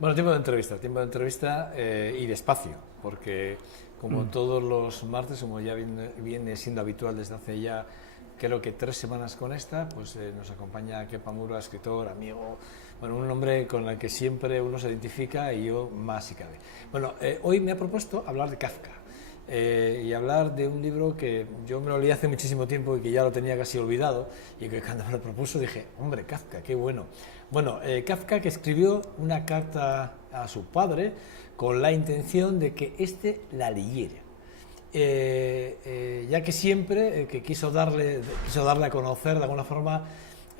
Bueno, tiempo de entrevista y despacio, porque como todos los martes, como ya viene siendo habitual desde hace ya creo que 3 semanas con esta, pues nos acompaña Kepa Murua, escritor, amigo, bueno, un hombre con el que siempre uno se identifica y yo más si cabe. Bueno, hoy me ha propuesto hablar de Kafka. Y hablar de un libro que yo me lo leí hace muchísimo tiempo y que ya lo tenía casi olvidado, y que cuando me lo propuso dije, hombre, Kafka, qué bueno. Bueno, Kafka, que escribió una carta a su padre con la intención de que éste la leyera. Ya que siempre que quiso darle a conocer de alguna forma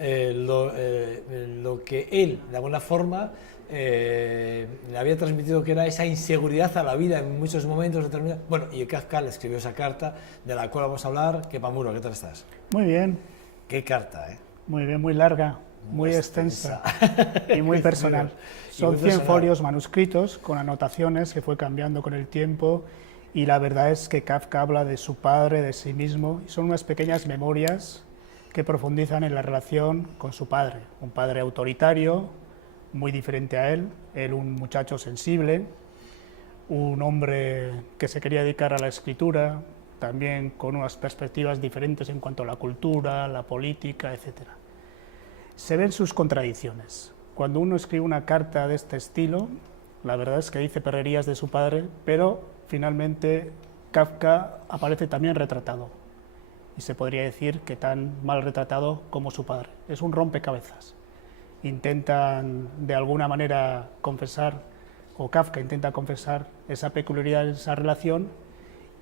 lo que él de alguna forma le había transmitido, que era esa inseguridad a la vida en muchos momentos determinados. Bueno, y Kafka le escribió esa carta de la cual vamos a hablar. Kepa Murua, ¿qué tal estás? Muy bien. Qué carta, ¿eh? Muy bien, muy larga, muy extensa y muy personal. Son 100 folios manuscritos con anotaciones que fue cambiando con el tiempo, y la verdad es que Kafka habla de su padre, de sí mismo, y son unas pequeñas memorias que profundizan en la relación con su padre, un padre autoritario, muy diferente a él un muchacho sensible, un hombre que se quería dedicar a la escritura, también con unas perspectivas diferentes en cuanto a la cultura, la política, etc. Se ven sus contradicciones. Cuando uno escribe una carta de este estilo, la verdad es que dice perrerías de su padre, pero finalmente Kafka aparece también retratado, y se podría decir que tan mal retratado como su padre. Es un rompecabezas. Intentan de alguna manera confesar, o Kafka intenta confesar esa peculiaridad de esa relación,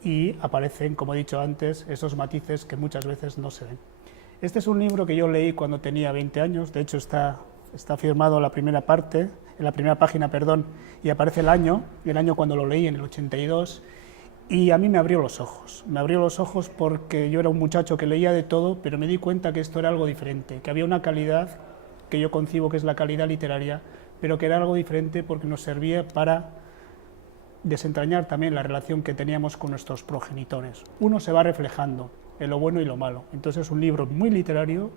y aparecen, como he dicho antes, esos matices que muchas veces no se ven. Este es un libro que yo leí cuando tenía 20 años, de hecho está firmado en la primera página, y aparece el año cuando lo leí, en el 82, y a mí me abrió los ojos porque yo era un muchacho que leía de todo, pero me di cuenta que esto era algo diferente, que había una calidad que yo concibo que es la calidad literaria, pero que era algo diferente porque nos servía para desentrañar también la relación que teníamos con nuestros progenitores. Uno se va reflejando en lo bueno y lo malo. Entonces es un libro muy literario,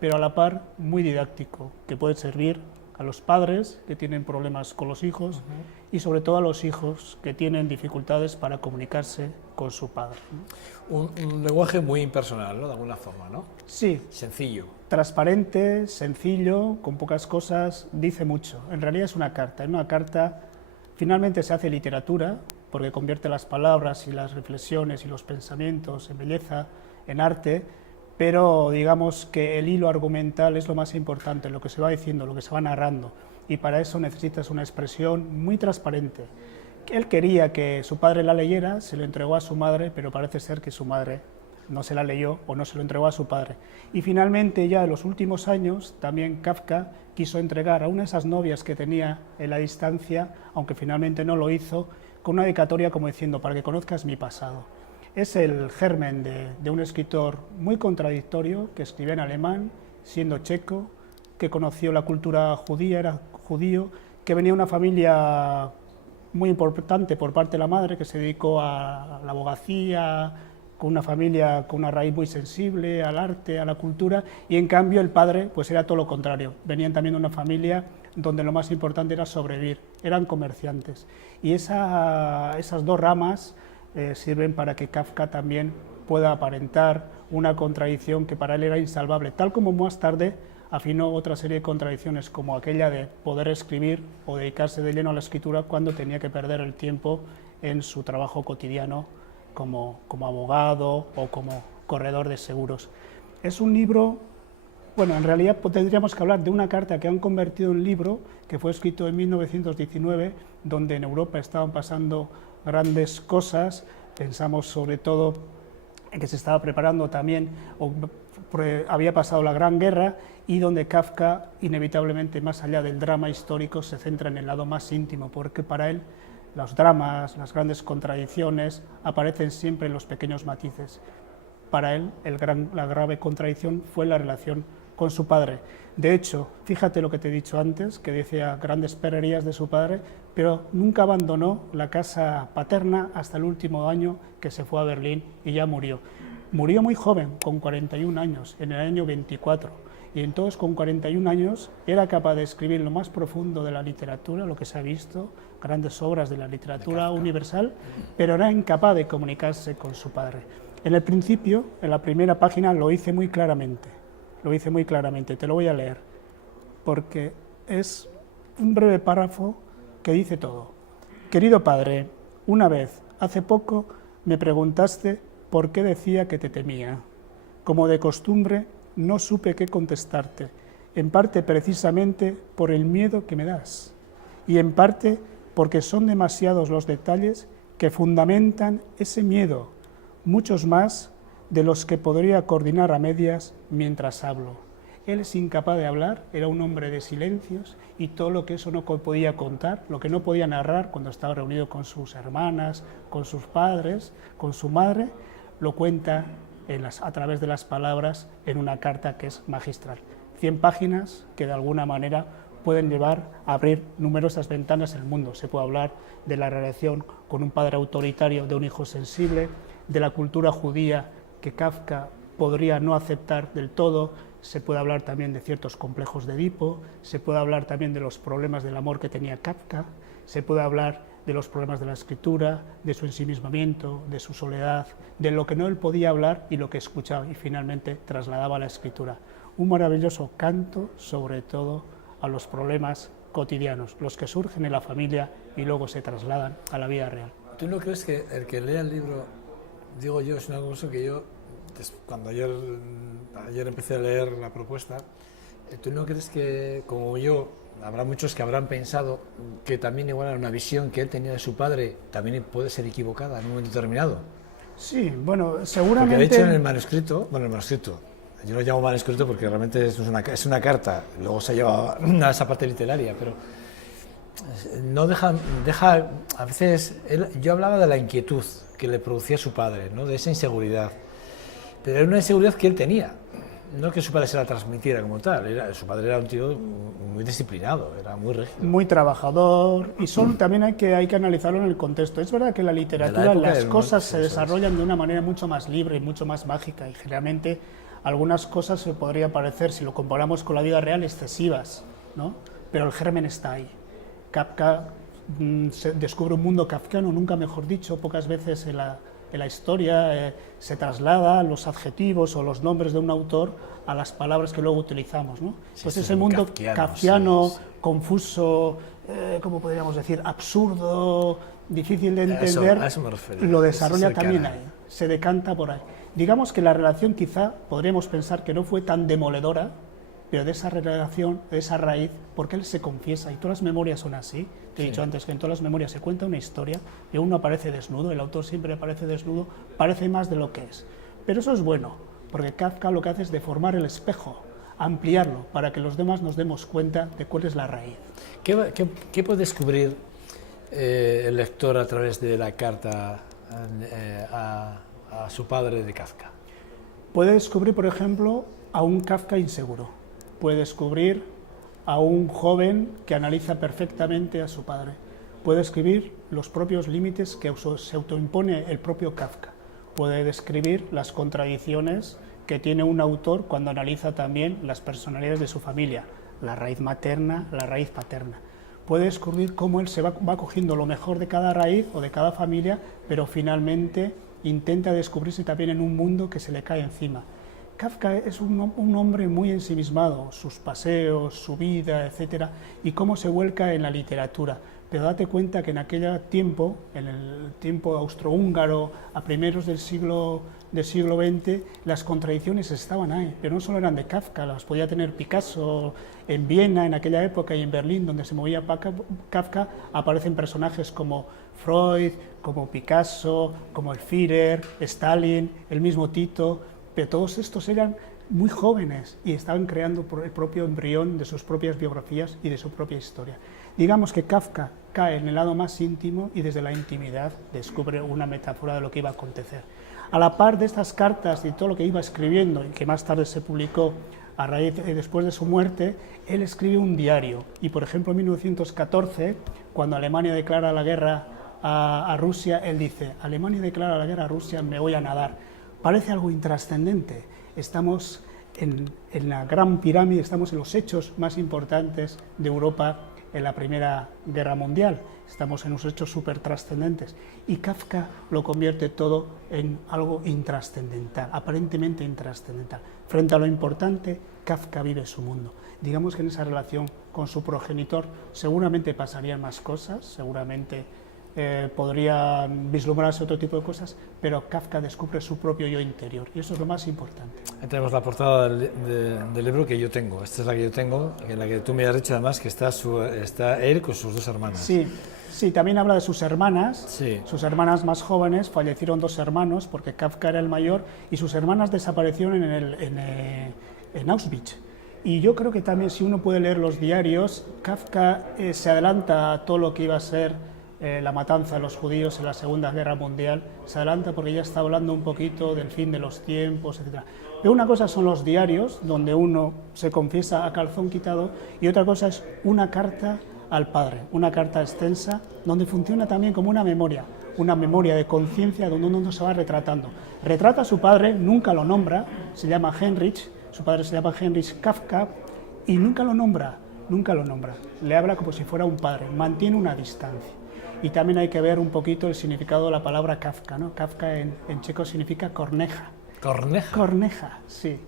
pero a la par muy didáctico, que puede servir a los padres que tienen problemas con los hijos, y sobre todo a los hijos que tienen dificultades para comunicarse con su padre. Un lenguaje muy impersonal, ¿no? De alguna forma, ¿no? Sí. Sencillo. Transparente, sencillo, con pocas cosas, dice mucho. En realidad es una carta. En una carta finalmente se hace literatura, porque convierte las palabras y las reflexiones y los pensamientos en belleza, en arte, pero digamos que el hilo argumental es lo más importante, lo que se va diciendo, lo que se va narrando, y para eso necesitas una expresión muy transparente. Él quería que su padre la leyera, se lo entregó a su madre, pero parece ser que su madre no se la leyó o no se lo entregó a su padre. Y finalmente, ya en los últimos años, también Kafka quiso entregar a una de esas novias que tenía en la distancia, aunque finalmente no lo hizo, con una dedicatoria como diciendo, para que conozcas mi pasado. Es el germen de un escritor muy contradictorio, que escribía en alemán, siendo checo, que conoció la cultura judía, era judío, que venía de una familia muy importante por parte de la madre, que se dedicó a la abogacía, con una familia con una raíz muy sensible al arte, a la cultura, y en cambio el padre pues era todo lo contrario. Venían también de una familia donde lo más importante era sobrevivir, eran comerciantes. Y esas dos ramas sirven para que Kafka también pueda aparentar una contradicción que para él era insalvable, tal como más tarde afinó otra serie de contradicciones, como aquella de poder escribir o dedicarse de lleno a la escritura cuando tenía que perder el tiempo en su trabajo cotidiano como abogado o como corredor de seguros. Es un libro, bueno, en realidad tendríamos que hablar de una carta que han convertido en libro, que fue escrito en 1919, donde en Europa estaban pasando grandes cosas. Pensamos sobre todo en que se estaba preparando también, había pasado la Gran Guerra, y donde Kafka, inevitablemente, más allá del drama histórico, se centra en el lado más íntimo, porque para él los dramas, las grandes contradicciones, aparecen siempre en los pequeños matices. Para él, la grave contradicción fue la relación con su padre. De hecho, fíjate lo que te he dicho antes, que decía grandes perrerías de su padre, pero nunca abandonó la casa paterna hasta el último año que se fue a Berlín y ya murió. Murió muy joven, con 41 años, en el año 24. y entonces con 41 años era capaz de escribir lo más profundo de la literatura, lo que se ha visto, grandes obras de la literatura universal, pero era incapaz de comunicarse con su padre. En el principio, en la primera página, lo hice muy claramente, te lo voy a leer, porque es un breve párrafo que dice todo. Querido padre, una vez, hace poco, me preguntaste por qué decía que te temía. Como de costumbre, no supe qué contestarte, en parte precisamente por el miedo que me das, y en parte porque son demasiados los detalles que fundamentan ese miedo, muchos más de los que podría coordinar a medias mientras hablo. Él es incapaz de hablar, era un hombre de silencios, y todo lo que eso no podía contar, lo que no podía narrar cuando estaba reunido con sus hermanas, con sus padres, con su madre, lo cuenta a través de las palabras en una carta que es magistral. 100 páginas que de alguna manera pueden llevar a abrir numerosas ventanas en el mundo. Se puede hablar de la relación con un padre autoritario, de un hijo sensible, de la cultura judía que Kafka podría no aceptar del todo, se puede hablar también de ciertos complejos de Edipo, se puede hablar también de los problemas del amor que tenía Kafka, se puede hablar de los problemas de la escritura, de su ensimismamiento, de su soledad, de lo que no él podía hablar y lo que escuchaba y finalmente trasladaba a la escritura. Un maravilloso canto, sobre todo, a los problemas cotidianos, los que surgen en la familia y luego se trasladan a la vida real. ¿Tú no crees que el que lea el libro, digo yo, es una cosa que yo, cuando ayer empecé a leer la propuesta, ¿tú no crees que, como yo, habrá muchos que habrán pensado que también igual era una visión que él tenía de su padre, también puede ser equivocada en un momento determinado? Sí, bueno, seguramente... Porque de hecho en el manuscrito, yo lo llamo manuscrito porque realmente es una carta, luego se lleva a esa parte literaria, pero no deja a veces, yo hablaba de la inquietud que le producía su padre, ¿no? De esa inseguridad, pero era una inseguridad que él tenía. No que su padre se la transmitiera como tal, su padre era un tío muy disciplinado, era muy rígido. Muy trabajador, y también hay que analizarlo en el contexto. Es verdad que en la literatura las cosas se desarrollan de una manera mucho más libre y mucho más mágica, y generalmente algunas cosas se podría parecer, si lo comparamos con la vida real, excesivas, ¿no? Pero el germen está ahí. Kafka se descubre un mundo kafkiano, nunca mejor dicho, pocas veces en la historia se traslada los adjetivos o los nombres de un autor a las palabras que luego utilizamos, ¿no? Sí, pues ese mundo kafkiano, sí, confuso, ¿cómo podríamos decir?, absurdo, difícil de entender, a eso me refiero. Lo desarrolla también ahí, se decanta por ahí. Digamos que la relación quizá podríamos pensar que no fue tan demoledora, pero de esa relación, de esa raíz, porque él se confiesa, y todas las memorias son así. Te he dicho antes que en todas las memorias se cuenta una historia y uno aparece desnudo, el autor siempre aparece desnudo, parece más de lo que es. Pero eso es bueno, porque Kafka lo que hace es deformar el espejo, ampliarlo, para que los demás nos demos cuenta de cuál es la raíz. ¿Qué puede descubrir el lector a través de la carta a su padre de Kafka? Puede descubrir, por ejemplo, a un Kafka inseguro. Puede descubrir a un joven que analiza perfectamente a su padre. Puede describir los propios límites que se autoimpone el propio Kafka. Puede describir las contradicciones que tiene un autor cuando analiza también las personalidades de su familia, la raíz materna, la raíz paterna. Puede descubrir cómo él se va cogiendo lo mejor de cada raíz o de cada familia, pero finalmente intenta descubrirse también en un mundo que se le cae encima. Kafka es un hombre muy ensimismado, sus paseos, su vida, etcétera, y cómo se vuelca en la literatura. Pero date cuenta que en aquel tiempo, en el tiempo austrohúngaro, a primeros del siglo XX, las contradicciones estaban ahí, pero no solo eran de Kafka, las podía tener Picasso en Viena en aquella época y en Berlín, donde se movía Kafka, aparecen personajes como Freud, como Picasso, como el Führer, Stalin, el mismo Tito, pero todos estos eran muy jóvenes y estaban creando el propio embrión de sus propias biografías y de su propia historia. Digamos que Kafka cae en el lado más íntimo y desde la intimidad descubre una metáfora de lo que iba a acontecer. A la par de estas cartas y todo lo que iba escribiendo, y que más tarde se publicó a raíz después de su muerte, él escribe un diario. Y por ejemplo en 1914, cuando Alemania declara la guerra a Rusia, él dice: Alemania declara la guerra a Rusia, me voy a nadar. Parece algo intrascendente. Estamos en la Gran Pirámide, estamos en los hechos más importantes de Europa en la Primera Guerra Mundial, estamos en unos hechos súper trascendentes, y Kafka lo convierte todo en algo intrascendental, aparentemente intrascendental. Frente a lo importante, Kafka vive su mundo. Digamos que en esa relación con su progenitor seguramente pasarían más cosas, seguramente podría vislumbrarse otro tipo de cosas, pero Kafka descubre su propio yo interior, y eso es lo más importante. Ahí tenemos la portada del libro que yo tengo. Esta es la que yo tengo, en la que tú me has dicho además que está él con sus dos hermanas. Sí, sí, también habla de sus hermanas. Sí. Sus hermanas más jóvenes, fallecieron 2 hermanos porque Kafka era el mayor, y sus hermanas desaparecieron en Auschwitz. Y yo creo que también, si uno puede leer los diarios, Kafka se adelanta a todo lo que iba a ser la matanza de los judíos en la Segunda Guerra Mundial, se adelanta porque ya está hablando un poquito del fin de los tiempos, etc. Pero una cosa son los diarios, donde uno se confiesa a calzón quitado, y otra cosa es una carta al padre, una carta extensa, donde funciona también como una memoria de conciencia, donde uno se va retratando. Retrata a su padre, nunca lo nombra, se llama Heinrich, su padre se llama Heinrich Kafka, y nunca lo nombra, le habla como si fuera un padre, mantiene una distancia. Y también hay que ver un poquito el significado de la palabra Kafka, ¿no? Kafka en checo significa corneja. ¿Corneja? Corneja, sí.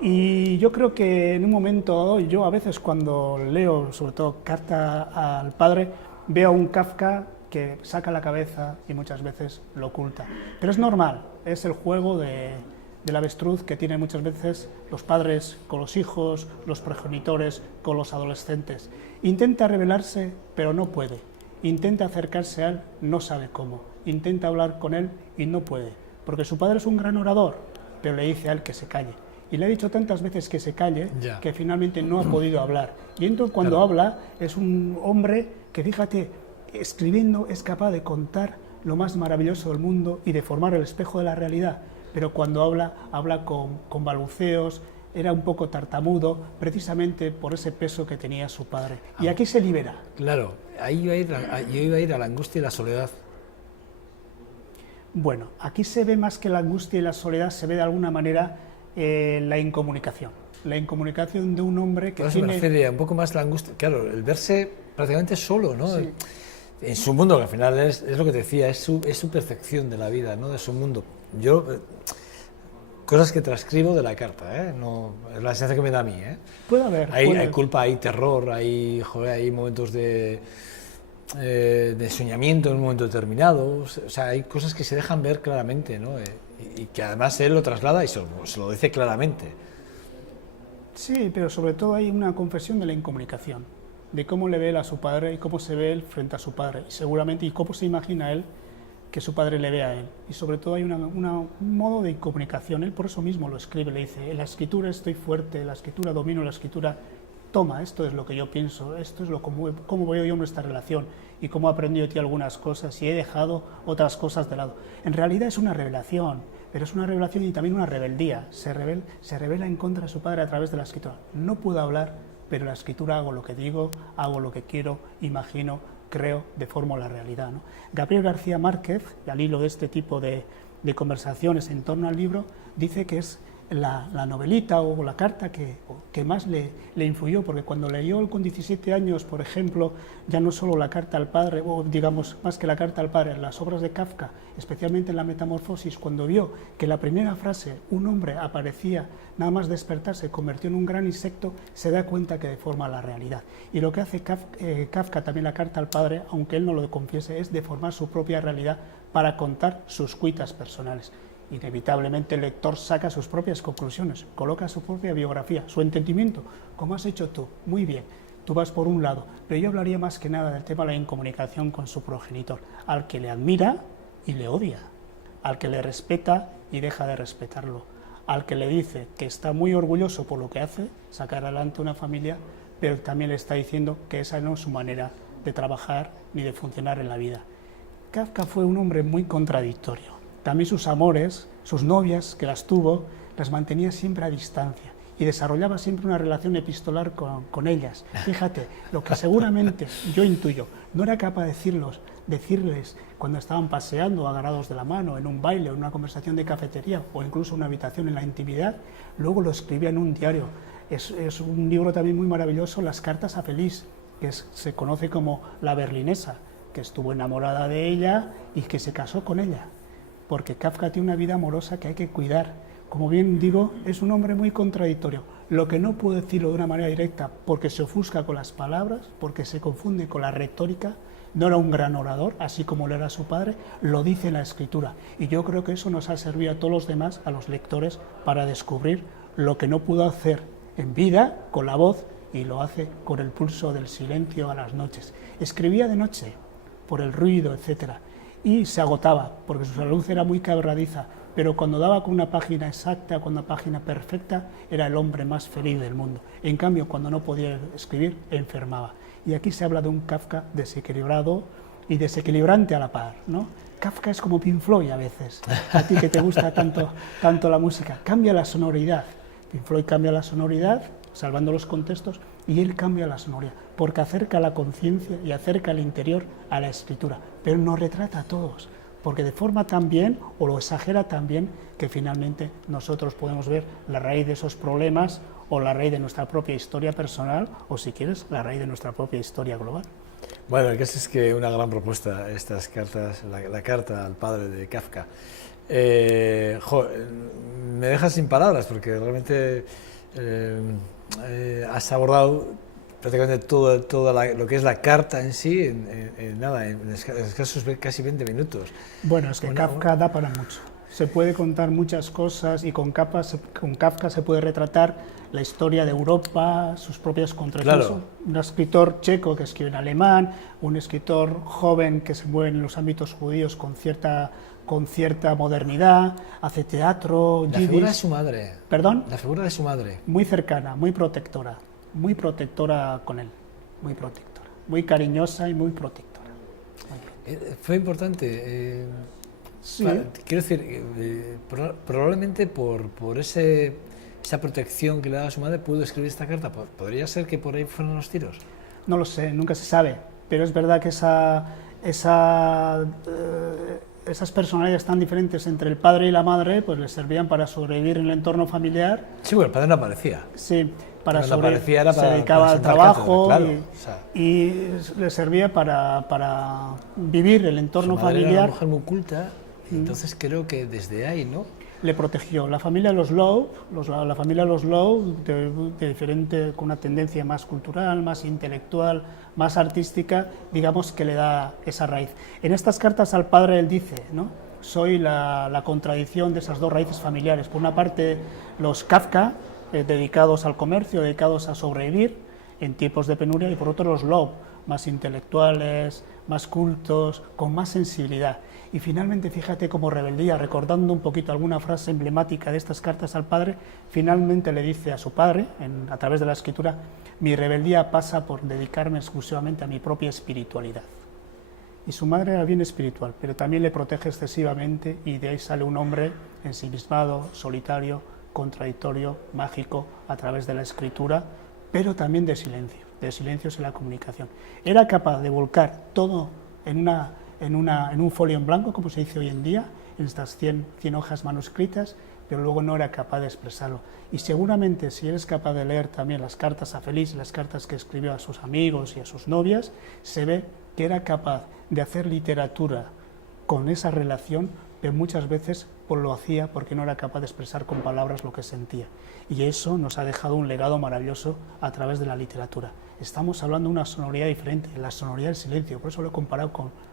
Y yo creo que en un momento dado, yo a veces cuando leo, sobre todo Carta al Padre, veo a un Kafka que saca la cabeza y muchas veces lo oculta. Pero es normal, es el juego del avestruz que tienen muchas veces los padres con los hijos, los progenitores con los adolescentes. Intenta rebelarse, pero no puede. Intenta acercarse a él, no sabe cómo. Intenta hablar con él y no puede, porque su padre es un gran orador, pero le dice a él que se calle. Y le ha dicho tantas veces que se calle, que finalmente no ha podido hablar. Y entonces cuando habla, es un hombre que, fíjate, escribiendo es capaz de contar lo más maravilloso del mundo y de formar el espejo de la realidad. Pero cuando habla con balbuceos, era un poco tartamudo, precisamente por ese peso que tenía su padre. Y aquí se libera. Claro, ahí yo iba a ir a la angustia y la soledad. Bueno, aquí se ve más que la angustia y la soledad, se ve de alguna manera la incomunicación. La incomunicación de un hombre que tiene... me refiere un poco más la angustia, claro, el verse prácticamente solo, ¿no? Sí. En su mundo, que al final es lo que te decía, es su percepción de la vida, ¿no? De su mundo. Yo... cosas que transcribo de la carta, ¿eh? No, es la sensación que me da a mí, ¿eh? Puede haber. Hay culpa, hay terror, hay momentos de soñamiento en un momento determinado, o sea, hay cosas que se dejan ver claramente, ¿no? Y que además él lo traslada y se lo dice claramente. Sí, pero sobre todo hay una confesión de la incomunicación, de cómo le ve él a su padre y cómo se ve él frente a su padre, y seguramente, y cómo se imagina él que su padre le ve a él. Y sobre todo hay un modo de comunicación. Él por eso mismo lo escribe, le dice, en la escritura estoy fuerte, en la escritura domino la escritura, toma, esto es lo que yo pienso, esto es cómo veo yo nuestra relación y cómo he aprendido de ti algunas cosas y he dejado otras cosas de lado. En realidad es una revelación, pero es una revelación y también una rebeldía. Se revela en contra de su padre a través de la escritura. No puedo hablar, pero en la escritura hago lo que digo, hago lo que quiero, imagino, creo, deformo la realidad, ¿no? Gabriel García Márquez, al hilo de este tipo de conversaciones en torno al libro, dice que es la novelita o la carta que más le influyó, porque cuando leyó con 17 años, por ejemplo, ya no solo la carta al padre, o digamos, más que la carta al padre, las obras de Kafka, especialmente en la Metamorfosis, cuando vio que la primera frase, un hombre aparecía, nada más despertar, se convirtió en un gran insecto, se da cuenta que deforma la realidad. Y lo que hace Kafka, también la carta al padre, aunque él no lo confiese, es deformar su propia realidad para contar sus cuitas personales. Inevitablemente el lector saca sus propias conclusiones, coloca su propia biografía, su entendimiento, como has hecho tú, muy bien, tú vas por un lado, pero yo hablaría más que nada del tema de la incomunicación con su progenitor, al que le admira y le odia, al que le respeta y deja de respetarlo, al que le dice que está muy orgulloso por lo que hace, sacar adelante una familia, pero también le está diciendo que esa no es su manera de trabajar ni de funcionar en la vida. Kafka fue un hombre muy contradictorio. También sus amores, sus novias, que las tuvo, las mantenía siempre a distancia. y desarrollaba siempre una relación epistolar con ellas. Fíjate, lo que seguramente yo intuyo, no era capaz de decirles cuando estaban paseando agarrados de la mano, en un baile, en una conversación de cafetería o incluso en una habitación en la intimidad, luego lo escribía en un diario. Es un libro también muy maravilloso, Las cartas a Feliz, que se conoce como La Berlinesa, que estuvo enamorada de ella y que se casó con ella, porque Kafka tiene una vida amorosa que hay que cuidar. Como bien digo, es un hombre muy contradictorio. Lo que no puedo decirlo de una manera directa porque se ofusca con las palabras, porque se confunde con la retórica, no era un gran orador, así como lo era su padre, lo dice en la escritura. Y yo creo que eso nos ha servido a todos los demás, a los lectores, para descubrir lo que no pudo hacer en vida con la voz y lo hace con el pulso del silencio a las noches. Escribía de noche, por el ruido, etc. Y se agotaba, porque su salud era muy quebradiza, pero cuando daba con una página exacta, con una página perfecta, era el hombre más feliz del mundo. En cambio, cuando no podía escribir, enfermaba. Y aquí se habla de un Kafka desequilibrado y desequilibrante a la par, ¿no? Kafka es como Pink Floyd a veces, a ti que te gusta tanto la música. Cambia la sonoridad. Pink Floyd cambia la sonoridad, salvando los contextos, y él cambia la sonoridad, porque acerca la conciencia y acerca el interior a la escritura, pero nos retrata a todos, porque de forma tan bien, o lo exagera tan bien, que finalmente nosotros podemos ver la raíz de esos problemas, o la raíz de nuestra propia historia personal, o si quieres, la raíz de nuestra propia historia global. Bueno, el caso es que una gran propuesta estas cartas, la carta al padre de Kafka. Me dejas sin palabras porque realmente has abordado prácticamente todo lo que es la carta en sí en escasos casi 20 minutos. Bueno, es que Kafka da para mucho. Se puede contar muchas cosas y con Kafka se puede retratar la historia de Europa, sus propias contradicciones. Claro. Un escritor checo que escribe en alemán, un escritor joven que se mueve en los ámbitos judíos con cierta modernidad, hace teatro, La figura de su madre. ¿Perdón? La figura de su madre. Muy cercana, muy protectora con él, muy protectora, muy cariñosa y muy protectora. Fue importante. Sí. Quiero decir, probablemente por esa protección que le daba a su madre pudo escribir esta carta. ¿Podría ser que por ahí fueron los tiros? No lo sé, nunca se sabe, pero es verdad que esas personalidades tan diferentes entre el padre y la madre pues les servían para sobrevivir en el entorno familiar. Sí, bueno, el padre no aparecía. Sí, para sobrevivir, se dedicaba al trabajo cátedra, claro, y le servía para vivir el entorno su madre familiar. Era una mujer muy culta, y entonces creo que desde ahí, ¿no? Le protegió. La familia Lowe, de diferente, con una tendencia más cultural, más intelectual, más artística, digamos que le da esa raíz. En estas cartas al padre él dice, ¿no? Soy la contradicción de esas dos raíces familiares. Por una parte, los Kafka, dedicados al comercio, dedicados a sobrevivir en tiempos de penuria, y por otro los Lowe, más intelectuales, más cultos, con más sensibilidad. Y finalmente, fíjate como rebeldía, recordando un poquito alguna frase emblemática de estas cartas al padre, finalmente le dice a su padre, a través de la escritura, mi rebeldía pasa por dedicarme exclusivamente a mi propia espiritualidad. Y su madre era bien espiritual, pero también le protege excesivamente, y de ahí sale un hombre ensimismado, solitario, contradictorio, mágico, a través de la escritura, pero también de silencios en la comunicación. Era capaz de volcar todo en un folio en blanco, como se dice hoy en día, en estas 100 hojas manuscritas, pero luego no era capaz de expresarlo. Y seguramente si eres capaz de leer también las cartas a Feliz, las cartas que escribió a sus amigos y a sus novias, se ve que era capaz de hacer literatura con esa relación, pero muchas veces lo hacía porque no era capaz de expresar con palabras lo que sentía. Y eso nos ha dejado un legado maravilloso a través de la literatura. Estamos hablando de una sonoridad diferente, la sonoridad del silencio, por eso lo he comparado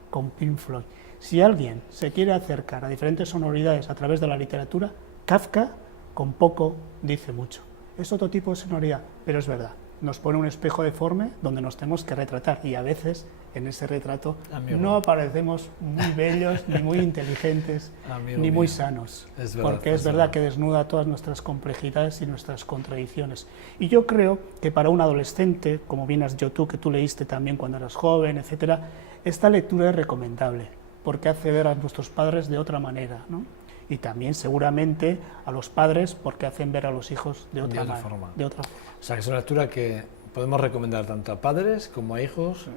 con Pink Floyd. Si alguien se quiere acercar a diferentes sonoridades a través de la literatura, Kafka con poco dice mucho. Es otro tipo de sonoridad, pero es verdad. Nos pone un espejo deforme donde nos tenemos que retratar, y a veces en ese retrato no aparecemos muy bellos, ni muy inteligentes, ni muy sanos, porque es verdad que desnuda todas nuestras complejidades y nuestras contradicciones. Y yo creo que para un adolescente, como bien has dicho tú, que tú leíste también cuando eras joven, etcétera, esta lectura es recomendable, porque hace ver a nuestros padres de otra manera, ¿no? y también seguramente a los padres porque hacen ver a los hijos de otra forma. De otra forma. O sea, que es una lectura que podemos recomendar tanto a padres como a hijos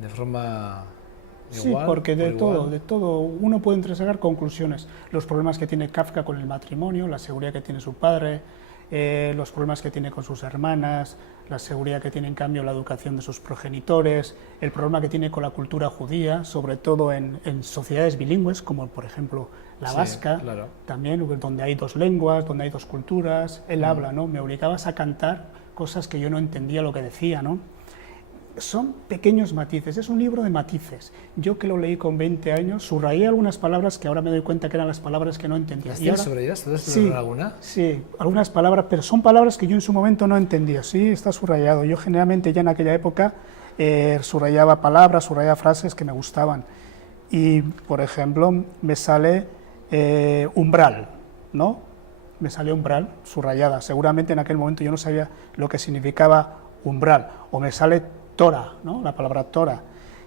de forma sí, igual. Porque de todo uno puede entregar conclusiones. Los problemas que tiene Kafka con el matrimonio, la seguridad que tiene su padre, los problemas que tiene con sus hermanas, la seguridad que tiene en cambio la educación de sus progenitores, el problema que tiene con la cultura judía, sobre todo en sociedades bilingües, como por ejemplo la vasca, claro. también donde hay dos lenguas, donde hay dos culturas. Él habla, ¿no? Me obligabas a cantar cosas que yo no entendía lo que decía, ¿no? Son pequeños matices, es un libro de matices. Yo que lo leí con 20 años, subrayé algunas palabras que ahora me doy cuenta que eran las palabras que no entendía. ¿Las tienes subrayadas? ¿Puedes sí, alguna? Sí, algunas palabras, pero son palabras que yo en su momento no entendía. Sí, está subrayado. Yo generalmente ya en aquella época subrayaba palabras, subrayaba frases que me gustaban. Y, por ejemplo, me sale umbral, ¿no? Me sale umbral, subrayada. Seguramente en aquel momento yo no sabía lo que significaba umbral. O me sale Tora, ¿no? La palabra Tora,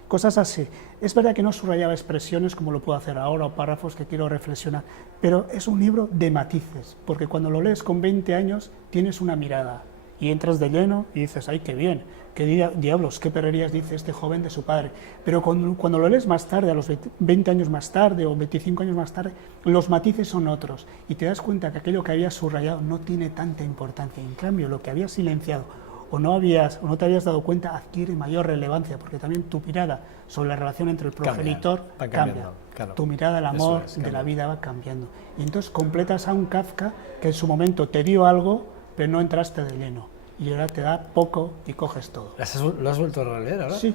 cosas así. Es verdad que no subrayaba expresiones como lo puedo hacer ahora o párrafos que quiero reflexionar, pero es un libro de matices, porque cuando lo lees con 20 años tienes una mirada y entras de lleno y dices, ¡ay, qué bien! ¿Qué diablos, qué perrerías dice este joven de su padre? Pero cuando lo lees más tarde, a los 20 años más tarde o 25 años más tarde, los matices son otros y te das cuenta que aquello que habías subrayado no tiene tanta importancia. En cambio, lo que habías silenciado o no te habías dado cuenta, adquiere mayor relevancia, porque también tu mirada sobre la relación entre el progenitor cambia. Claro. Tu mirada del amor, de la vida va cambiando. Y entonces completas a un Kafka que en su momento te dio algo, pero no entraste de lleno. Y ahora te da poco y coges todo. ¿Lo has vuelto a releer ahora? Sí,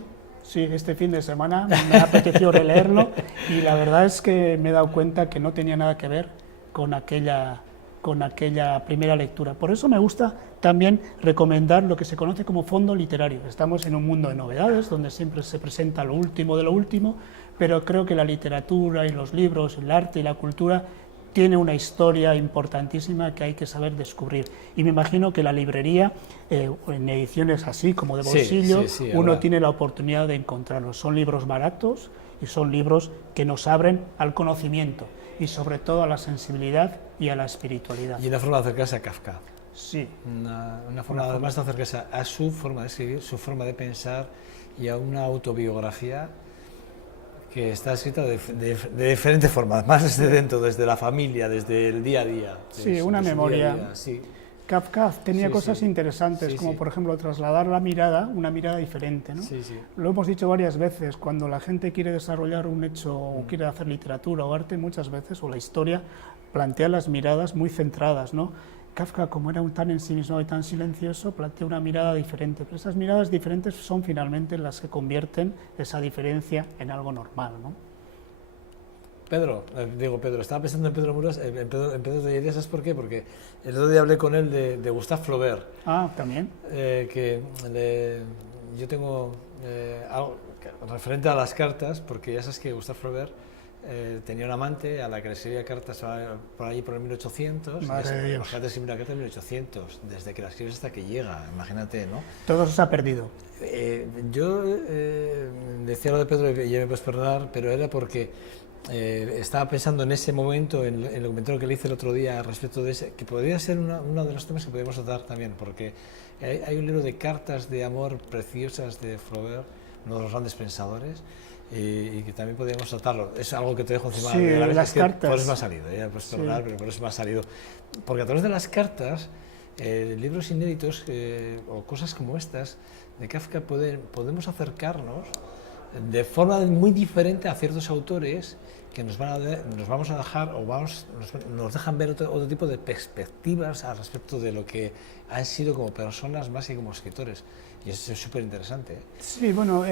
este fin de semana me apeteció releerlo y la verdad es que me he dado cuenta que no tenía nada que ver con aquella primera lectura. Por eso me gusta también recomendar lo que se conoce como fondo literario. Estamos en un mundo de novedades, donde siempre se presenta lo último de lo último, pero creo que la literatura y los libros, el arte y la cultura tiene una historia importantísima que hay que saber descubrir. Y me imagino que la librería, en ediciones así como de bolsillo, uno tiene la oportunidad de encontrarlos. Son libros baratos y son libros que nos abren al conocimiento y sobre todo a la sensibilidad y a la espiritualidad. Y una forma de acercarse a Kafka. Sí. Una forma además de acercarse a su forma de escribir, su forma de pensar y a una autobiografía que está escrita de diferentes formas, más desde dentro, desde la familia, desde el día a día. Sí, una memoria. Día, sí. Kafka tenía cosas interesantes, como por ejemplo trasladar la mirada, una mirada diferente, ¿no? Lo hemos dicho varias veces, cuando la gente quiere desarrollar un hecho o quiere hacer literatura o arte, muchas veces, o la historia, plantea las miradas muy centradas, ¿no? Kafka, como era tan ensimismado y tan silencioso, plantea una mirada diferente, pero esas miradas diferentes son finalmente las que convierten esa diferencia en algo normal, ¿no? Pedro, estaba pensando en Pedro Muras, en Pedro Tellería, ¿sabes por qué? Porque el otro día hablé con él de Gustave Flaubert. Ah, también. Yo tengo algo referente a las cartas, porque ya sabes que Gustave Flaubert tenía un amante a la que le escribía cartas por allí por el 1800. Madre de Dios. Imagínate escribir una carta en 1800, desde que la escribes hasta que llega, imagínate, ¿no? Todo eso se ha perdido. Yo decía lo de Pedro, y ya me puedes perdonar, pero era porque estaba pensando en ese momento, en el comentario que le hice el otro día respecto de ese, que podría ser uno de los temas que podríamos tratar también, porque hay un libro de cartas de amor preciosas de Flaubert, uno de los grandes pensadores, y que también podríamos tratarlo. Es algo que te dejo encima de la mesa. Las cartas. Por eso me ha salido, puedes perdonar, pero por eso me ha salido. Porque a través de las cartas, libros inéditos o cosas como estas de Kafka podemos acercarnos de forma muy diferente a ciertos autores que nos vamos a dejar nos dejan ver otro tipo de perspectivas al respecto de lo que han sido como personas más que como escritores. Y eso es súper interesante. Sí, bueno,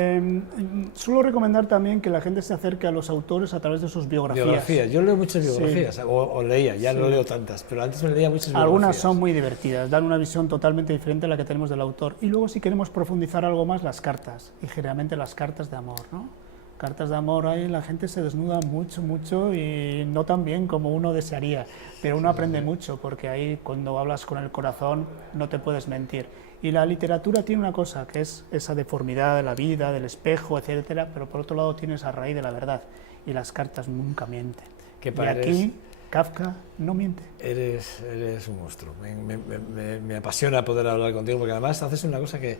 suelo recomendar también que la gente se acerque a los autores a través de sus biografías. Yo leo muchas biografías, o leía, ya no leo tantas, pero antes me leía muchas biografías. Algunas son muy divertidas, dan una visión totalmente diferente a la que tenemos del autor. Y luego, si queremos profundizar algo más, las cartas, y generalmente las cartas de amor, ¿no? Cartas de amor, ahí la gente se desnuda mucho y no tan bien como uno desearía, pero uno aprende mucho, porque ahí cuando hablas con el corazón no te puedes mentir. Y la literatura tiene una cosa, que es esa deformidad de la vida, del espejo, etcétera, pero por otro lado tiene esa raíz de la verdad, y las cartas nunca mienten. Qué Kafka no miente. Eres un monstruo. Me apasiona poder hablar contigo, porque además haces una cosa que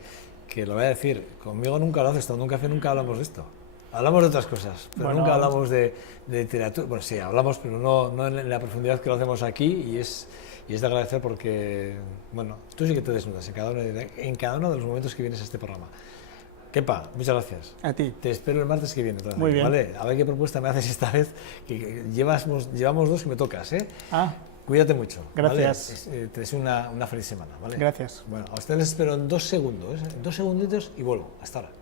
lo voy a decir, conmigo nunca lo haces, tomando un café nunca hablamos de esto. Hablamos de otras cosas, pero Bueno, nunca hablamos de literatura. Bueno, sí, hablamos, pero no en la profundidad que lo hacemos aquí, y es de agradecer porque, bueno, tú sí que te desnudas en cada uno de los momentos que vienes a este programa. Kepa, muchas gracias. A ti. Te espero el martes que viene. Muy bien. ¿Vale? A ver qué propuesta me haces esta vez, que llevamos 2 y me tocas, ¿eh? Ah, Cuídate mucho. gracias. ¿Vale? Te deseo una feliz semana, ¿vale? Gracias. Bueno, a ustedes les espero en 2 segundos, ¿eh? 2 segunditos y vuelvo. Hasta ahora.